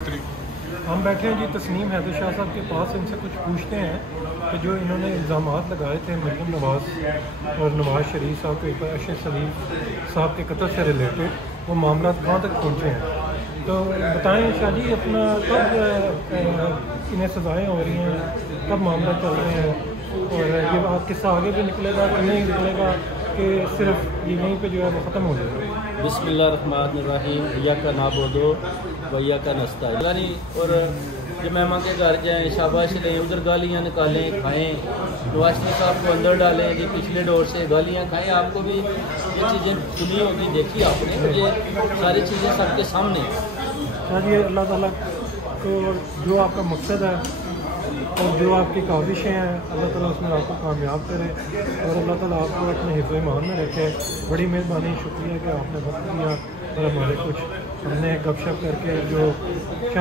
हम बैठे हैं जी तस्नीम हैदर शाह साहब के पास, इनसे कुछ पूछते हैं कि जो इन्होंने इल्ज़ाम लगाए थे मरियम नवाज़ और नवाज़ शरीफ साहब के ऊपर अरशद सलीम साहब के कत्ल से रिलेटेड वो मामला कहाँ तक पहुँचे हैं। तो बताएं शाह जी, अपना कब इन्हें सज़ाएँ हो रही हैं, कब मामला चल रहे हैं और ये आप किस्सा आगे भी निकलेगा कि नहीं निकलेगा कि सिर्फ ये यहीं पे जो है वो ख़त्म हो जाएगा। बिस्मिल्लाहिर्रहमानिर्रहीम, भैया का नाबोदो भैया का नस्ता यानी। और जब मेहमान के घर जाएँ, शाबाश लें, उधर गालियाँ निकालें, खाएँ, नवाज शरीफ साहब को अंदर डालें जी, पिछले दौर से गालियाँ खाएँ। आपको भी ये चीज़ें सुनी होगी, देखी आपने, ये सारी चीज़ें सबके सामने। हाँ जी, अल्लाह ताला को जो आपका मकसद है और जो आपकी काविशें हैं, अल्लाह ताला उसमें आपको कामयाब करे और अल्लाह ताला आपको अपने हिफ्ज़ ईमान में रखे। बड़ी मेहरबानी, शुक्रिया कि आपने वक्त दिया और हमारे कुछ हमने गपशप करके जो